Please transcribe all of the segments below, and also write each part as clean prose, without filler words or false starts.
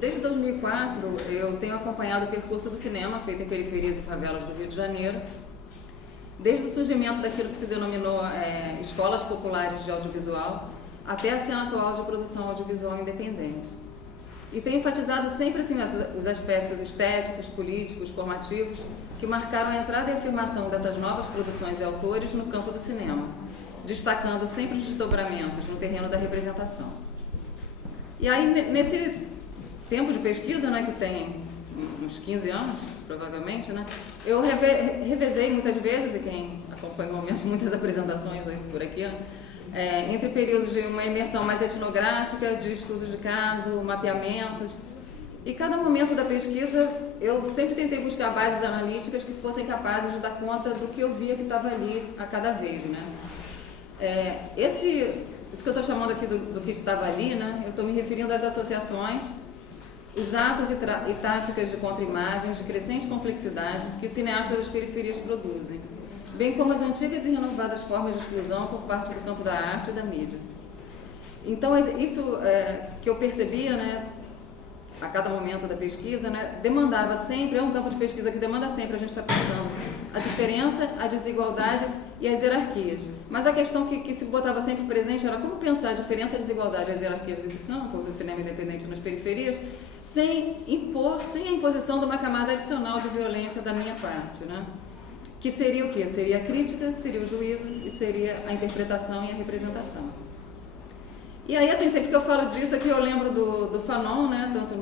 desde 2004 eu tenho acompanhado o percurso do cinema feito em periferias e favelas do Rio de Janeiro, desde o surgimento daquilo que se denominou escolas populares de audiovisual, até a cena atual de produção audiovisual independente. E tenho enfatizado sempre assim, os aspectos estéticos, políticos, formativos, que marcaram a entrada e afirmação dessas novas produções e autores no campo do cinema, destacando sempre os desdobramentos no terreno da representação. E aí, nesse tempo de pesquisa, né, que tem uns 15 anos, provavelmente, né, eu revezei muitas vezes, e quem acompanhou muitas apresentações por aqui, entre períodos de uma imersão mais etnográfica, de estudos de caso, mapeamentos. E cada momento da pesquisa, eu sempre tentei buscar bases analíticas que fossem capazes de dar conta do que eu via que estava ali a cada vez, né? Isso que eu estou chamando aqui do que estava ali, né? Eu estou me referindo às associações, os atos e táticas de contra-imagens de crescente complexidade que os cineastas das periferias produzem, bem como as antigas e renovadas formas de exclusão por parte do campo da arte e da mídia. Então, isso que eu percebia, né, a cada momento da pesquisa, né, demandava sempre, é um campo de pesquisa que demanda sempre, a gente está pensando, a diferença, a desigualdade e as hierarquias. Mas a questão que se botava sempre presente era como pensar a diferença, a desigualdade e as hierarquias desse campo, do cinema independente nas periferias, sem a imposição de uma camada adicional de violência da minha parte, né? Que seria o quê? Seria a crítica, seria o juízo e seria a interpretação e a representação. E aí, assim, sempre que eu falo disso aqui, eu lembro do Fanon, né, tanto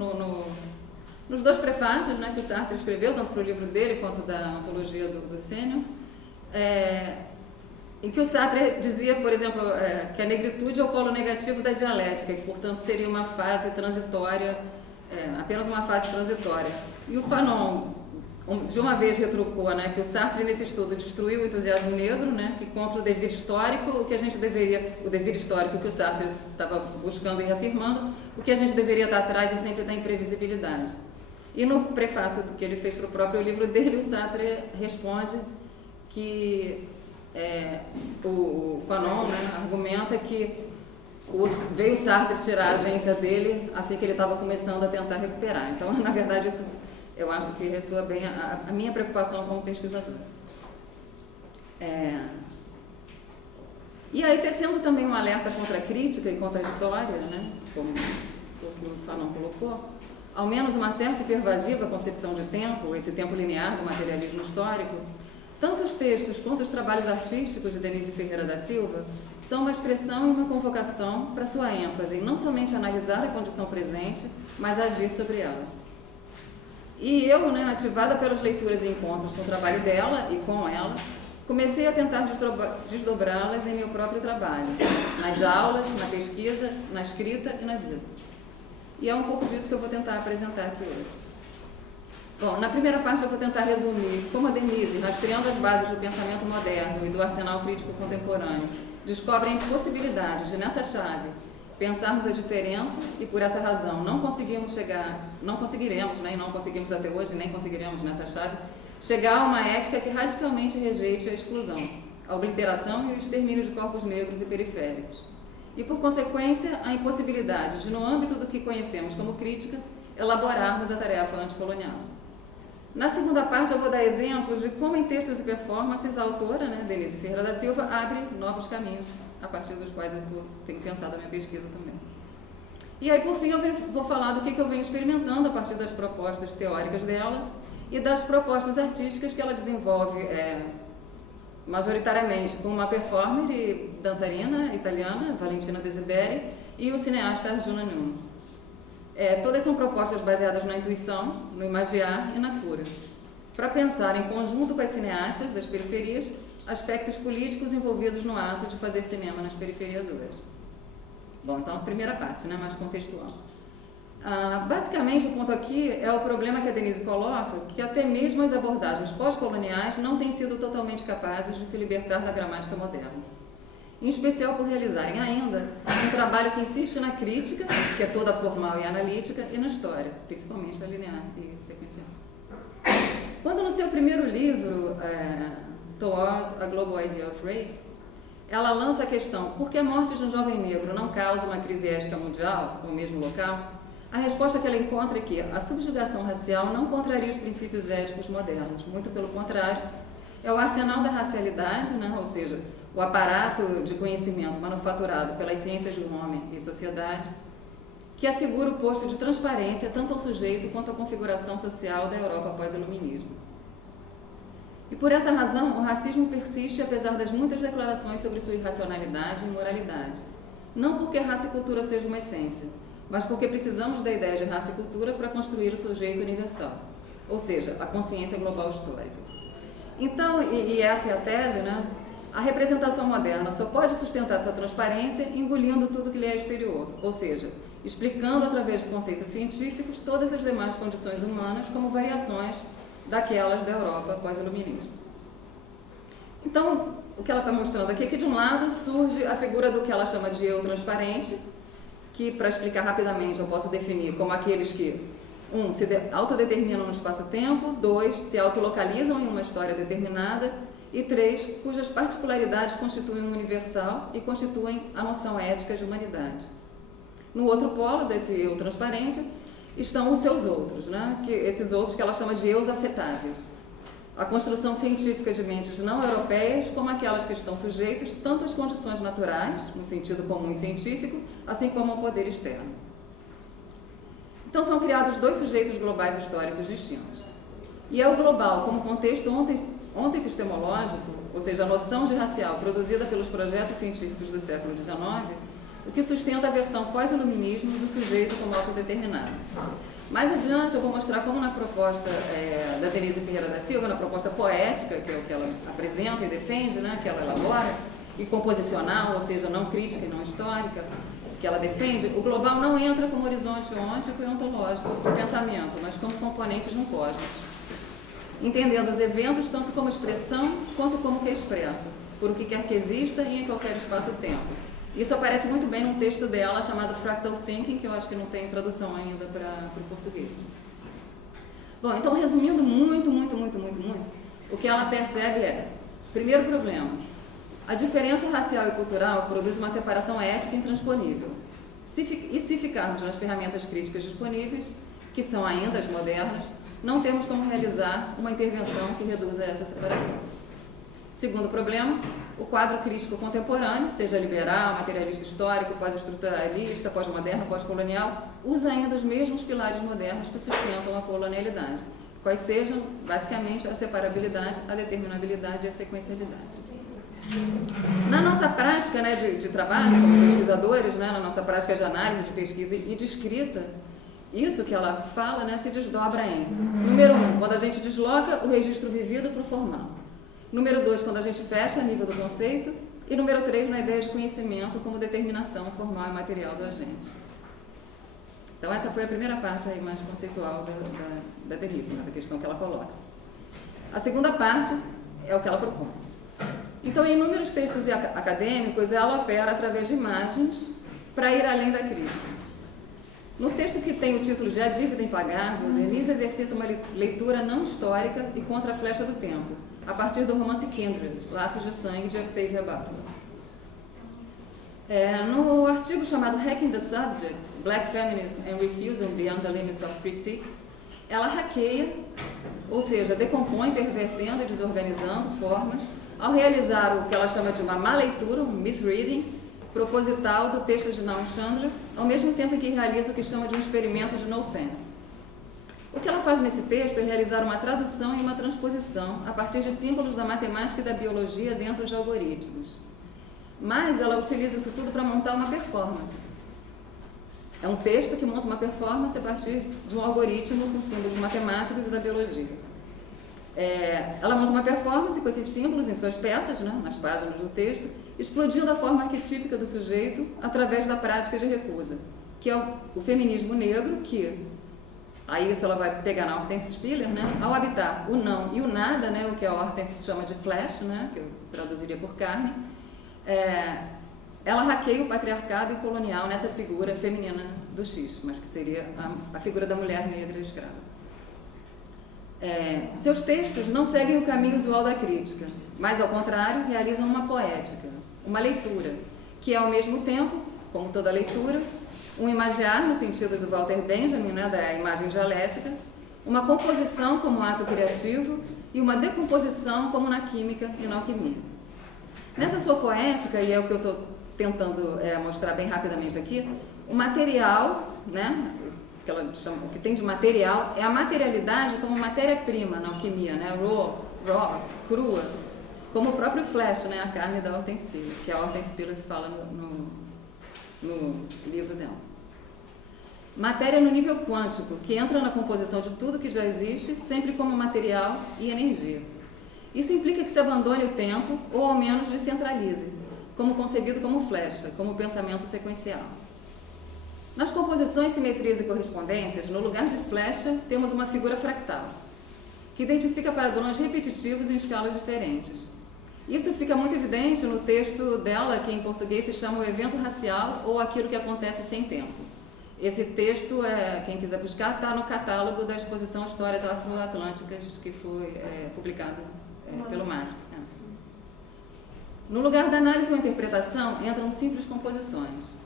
nos dois prefácios, né, que o Sartre escreveu, tanto para o livro dele quanto da antologia do Sênior, em que o Sartre dizia, por exemplo, que a negritude é o polo negativo da dialética, e, portanto, seria uma fase transitória, apenas uma fase transitória. E o Fanon, de uma vez retrucou, né, que o Sartre nesse estudo destruiu o entusiasmo negro, né, que contra o dever histórico, o dever histórico que o Sartre estava buscando e reafirmando, o que a gente deveria estar atrás é sempre da imprevisibilidade. E no prefácio que ele fez para o próprio livro dele, o Sartre responde que o Fanon, né, argumenta que veio o Sartre tirar a agência dele assim que ele estava começando a tentar recuperar. Então, na verdade, isso eu acho que ressoa bem a minha preocupação como pesquisadora. E aí, tecendo também um alerta contra a crítica e contra a história, né, como o Fanon colocou, ao menos uma certa e pervasiva concepção de tempo, esse tempo linear do materialismo histórico, tanto os textos quanto os trabalhos artísticos de Denise Ferreira da Silva são uma expressão e uma convocação para sua ênfase em não somente analisar a condição presente, mas agir sobre ela. E eu, né, ativada pelas leituras e encontros com o trabalho dela e com ela, comecei a tentar desdobrá-las em meu próprio trabalho, nas aulas, na pesquisa, na escrita e na vida. E é um pouco disso que eu vou tentar apresentar aqui hoje. Bom, na primeira parte eu vou tentar resumir como a Denise, rastreando as bases do pensamento moderno e do arsenal crítico contemporâneo, descobre a impossibilidade de, nessa chave, pensarmos a diferença e, por essa razão, não conseguiremos, né, e não conseguimos até hoje, nem conseguiremos nessa chave, chegar a uma ética que radicalmente rejeite a exclusão, a obliteração e o extermínio de corpos negros e periféricos. E, por consequência, a impossibilidade de, no âmbito do que conhecemos como crítica, elaborarmos a tarefa anticolonial. Na segunda parte, eu vou dar exemplos de como, em textos e performances, a autora, né, Denise Ferreira da Silva, abre novos caminhos, a partir dos quais eu tenho pensado a minha pesquisa também. E aí, por fim, eu vou falar do que eu venho experimentando a partir das propostas teóricas dela e das propostas artísticas que ela desenvolve majoritariamente com uma performer e dançarina italiana, Valentina Desideri, e o cineasta Arjuna Newman. Todas são propostas baseadas na intuição, no imagiar e na cura, para pensar em conjunto com as cineastas das periferias aspectos políticos envolvidos no ato de fazer cinema nas periferias hoje. Bom, então a primeira parte, né, mais contextual. Basicamente, o ponto aqui é o problema que a Denise coloca, que até mesmo as abordagens pós-coloniais não têm sido totalmente capazes de se libertar da gramática moderna. Em especial por realizarem ainda um trabalho que insiste na crítica, que é toda formal e analítica, e na história, principalmente a linear e sequencial. Quando no seu primeiro livro, Toward a Global Idea of Race, ela lança a questão: por que a morte de um jovem negro não causa uma crise ética mundial, ou mesmo local? A resposta que ela encontra é que a subjugação racial não contraria os princípios éticos modernos, muito pelo contrário, é o arsenal da racialidade, né? Ou seja, o aparato de conhecimento manufaturado pelas ciências do homem e sociedade, que assegura o posto de transparência tanto ao sujeito quanto à configuração social da Europa pós-iluminismo. E por essa razão, o racismo persiste apesar das muitas declarações sobre sua irracionalidade e imoralidade. Não porque raça e cultura seja uma essência, mas porque precisamos da ideia de raça e cultura para construir o sujeito universal, ou seja, a consciência global histórica. Então, e essa é a tese, né? A representação moderna só pode sustentar sua transparência engolindo tudo que lhe é exterior, ou seja, explicando através de conceitos científicos todas as demais condições humanas como variações daquelas da Europa pós-iluminismo. Então, o que ela está mostrando aqui é que, de um lado, surge a figura do que ela chama de eu transparente, que, para explicar rapidamente, eu posso definir como aqueles que, se autodeterminam no espaço-tempo, 2, se autolocalizam em uma história determinada, e 3, cujas particularidades constituem um universal e constituem a noção ética de humanidade. No outro polo desse eu transparente estão os seus outros, né? Esses outros que ela chama de eus afetáveis. A construção científica de mentes não europeias, como aquelas que estão sujeitas tanto às condições naturais, no sentido comum e científico, assim como ao poder externo. Então são criados dois sujeitos globais históricos distintos. E é o global como contexto ontoepistemológico, ou seja, a noção de racial produzida pelos projetos científicos do século XIX, o que sustenta a versão pós-iluminismo do sujeito como autodeterminado. Mais adiante eu vou mostrar como na proposta da Denise Ferreira da Silva, na proposta poética, que é o que ela apresenta e defende, né, que ela elabora, e composicional, ou seja, não crítica e não histórica, que ela defende, o global não entra como horizonte ôntico e ontológico do pensamento, mas como componente de um cosmos, entendendo os eventos tanto como expressão quanto como que expresso, por o que quer que exista e em qualquer espaço-tempo. Isso aparece muito bem num texto dela chamado Fractal Thinking, que eu acho que não tem tradução ainda para o português. Bom, então resumindo muito, o que ela percebe é, primeiro problema, a diferença racial e cultural produz uma separação ética intransponível. E se ficarmos nas ferramentas críticas disponíveis, que são ainda as modernas, não temos como realizar uma intervenção que reduza essa separação. Segundo problema, o quadro crítico contemporâneo, seja liberal, materialista histórico, pós-estruturalista, pós-moderno, pós-colonial, usa ainda os mesmos pilares modernos que sustentam a colonialidade, quais sejam, basicamente, a separabilidade, a determinabilidade e a sequencialidade. Na nossa prática, né, de trabalho, como pesquisadores, né, na nossa prática de análise, de pesquisa e de escrita, isso que ela fala, né, se desdobra em, número 1, quando a gente desloca o registro vivido para o formal. Número 2, quando a gente fecha a nível do conceito. E número 3, na ideia de conhecimento como determinação formal e material do agente. Então essa foi a primeira parte aí mais conceitual da Denise, né, da questão que ela coloca. A segunda parte é o que ela propõe. Então, em inúmeros textos acadêmicos, ela opera através de imagens para ir além da crítica. No texto que tem o título de A Dívida Impagável, Denise exercita uma leitura não histórica e contra a flecha do tempo, a partir do romance Kindred, Laços de Sangue, de Octavia Butler. No artigo chamado Hacking the Subject, Black Feminism and Refusal Beyond the Limits of Critique, ela hackeia, ou seja, decompõe, pervertendo e desorganizando formas, ao realizar o que ela chama de uma má leitura, um misreading, proposital do texto de Naum Chandler, ao mesmo tempo em que realiza o que chama de um experimento de nonsense. O que ela faz nesse texto é realizar uma tradução e uma transposição a partir de símbolos da matemática e da biologia dentro de algoritmos. Mas ela utiliza isso tudo para montar uma performance. É um texto que monta uma performance a partir de um algoritmo com símbolos matemáticos e da biologia. Ela monta uma performance com esses símbolos em suas peças, né, nas páginas do texto, explodindo a forma arquetípica do sujeito através da prática de recusa, que é o feminismo negro, que, aí isso ela vai pegar na Hortense Spiller, né, ao habitar o não e o nada, né, o que a Hortense chama de flesh, né, que eu traduziria por carne, ela hackeia o patriarcado e o colonial nessa figura feminina do X, mas que seria a figura da mulher negra escrava. Seus textos não seguem o caminho usual da crítica, mas, ao contrário, realizam uma poética, uma leitura, que é, ao mesmo tempo, como toda leitura, um imagiar, no sentido do Walter Benjamin, né, da imagem dialética, uma composição como ato criativo e uma decomposição como na química e na alquimia. Nessa sua poética, e é o que eu estou tentando mostrar bem rapidamente aqui, o material, né, que ela chama, o que tem de material, é a materialidade como matéria-prima na alquimia, né, raw, crua, como o próprio flesh, né, a carne da Hortense Spiller, que a Hortense Spiller se fala no livro dela. Matéria no nível quântico, que entra na composição de tudo que já existe, sempre como material e energia. Isso implica que se abandone o tempo, ou ao menos descentralize, como concebido como flecha, como pensamento sequencial. Nas composições, simetrias e correspondências, no lugar de flecha, temos uma figura fractal, que identifica padrões repetitivos em escalas diferentes. Isso fica muito evidente no texto dela, que em português se chama O Evento Racial ou Aquilo que Acontece Sem Tempo. Esse texto, quem quiser buscar, está no catálogo da exposição Histórias Afro-Atlânticas, que foi publicado pelo MASP. No lugar da análise ou interpretação, entram simples composições.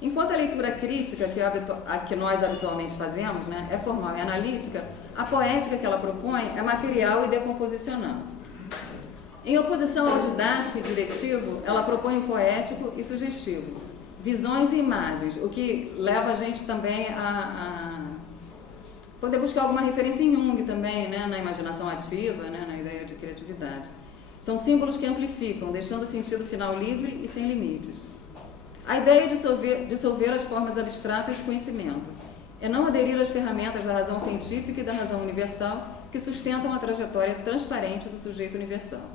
Enquanto a leitura crítica, que nós habitualmente fazemos, né, é formal e analítica, a poética que ela propõe é material e decomposicional. Em oposição ao didático e diretivo, ela propõe o poético e sugestivo, visões e imagens, o que leva a gente também a poder buscar alguma referência em Jung também, né, na imaginação ativa, né, na ideia de criatividade. São símbolos que amplificam, deixando o sentido final livre e sem limites. A ideia é dissolver as formas abstratas de conhecimento, é não aderir às ferramentas da razão científica e da razão universal que sustentam a trajetória transparente do sujeito universal.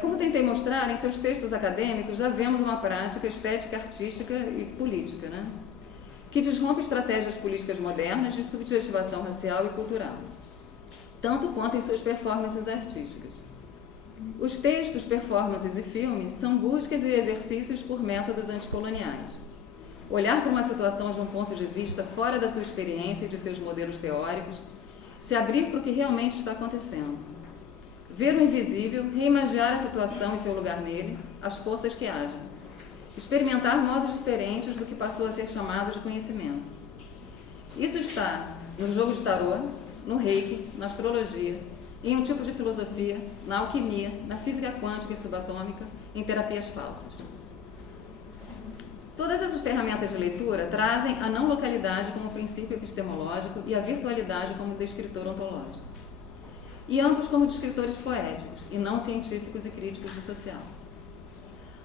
Como tentei mostrar, em seus textos acadêmicos já vemos uma prática estética, artística e política, né, que desrompe estratégias políticas modernas de subjetivação racial e cultural, tanto quanto em suas performances artísticas. Os textos, performances e filmes são buscas e exercícios por métodos anticoloniais. Olhar para uma situação de um ponto de vista fora da sua experiência e de seus modelos teóricos, se abrir para o que realmente está acontecendo. Ver o invisível, reimaginar a situação e seu lugar nele, as forças que agem. Experimentar modos diferentes do que passou a ser chamado de conhecimento. Isso está no jogo de tarô, no reiki, na astrologia, em um tipo de filosofia, na alquimia, na física quântica e subatômica, em terapias falsas. Todas essas ferramentas de leitura trazem a não localidade como princípio epistemológico e a virtualidade como descritor ontológico. E ambos como descritores poéticos, e não científicos e críticos do social.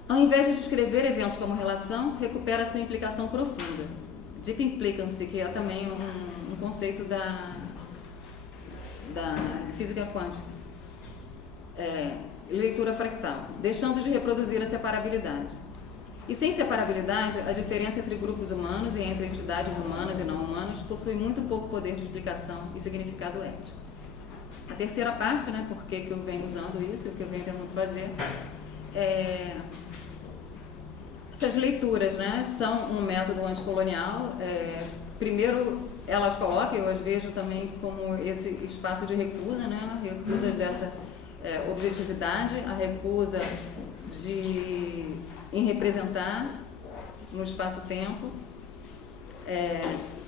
Ao invés de descrever eventos como relação, recupera sua implicação profunda, deep implicancy, que é também um conceito da física quântica, leitura fractal, deixando de reproduzir a separabilidade. E sem separabilidade, a diferença entre grupos humanos e entre entidades humanas e não humanas possui muito pouco poder de explicação e significado ético. A terceira parte, né, por que eu venho usando isso, o que eu venho tentando fazer, essas leituras, né, são um método anticolonial. Primeiro, elas colocam, eu as vejo também como esse espaço de recusa, né, a recusa dessa objetividade, a recusa em representar no espaço-tempo.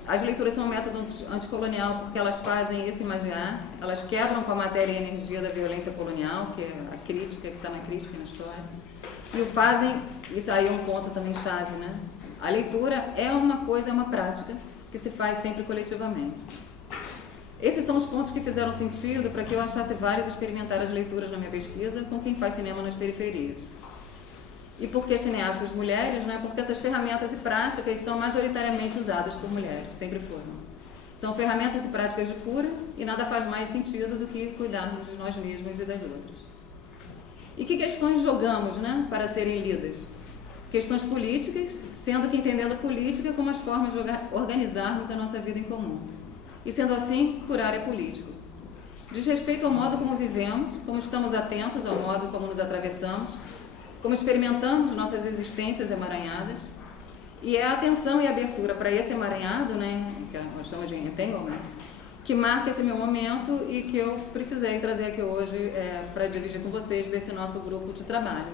As leituras são um método anticolonial porque elas fazem esse imagiar, elas quebram com a matéria e a energia da violência colonial, que é a crítica, que está na crítica e na história, e o fazem, isso aí é um ponto também chave, né? A leitura é uma coisa, é uma prática que se faz sempre coletivamente. Esses são os pontos que fizeram sentido para que eu achasse válido experimentar as leituras na minha pesquisa com quem faz cinema nas periferias. E por que cineastas mulheres? Né? Porque essas ferramentas e práticas são majoritariamente usadas por mulheres, sempre foram. São ferramentas e práticas de cura e nada faz mais sentido do que cuidarmos de nós mesmos e das outras. E que questões jogamos, né, para serem lidas? Questões políticas, sendo que entendendo a política como as formas de organizarmos a nossa vida em comum. E sendo assim, curar é político. Diz respeito ao modo como vivemos, como estamos atentos ao modo como nos atravessamos, como experimentamos nossas existências emaranhadas, e é a atenção e a abertura para esse emaranhado, né, que nós chamamos de entanglement, que marca esse meu momento e que eu precisei trazer aqui hoje para dividir com vocês desse nosso grupo de trabalho.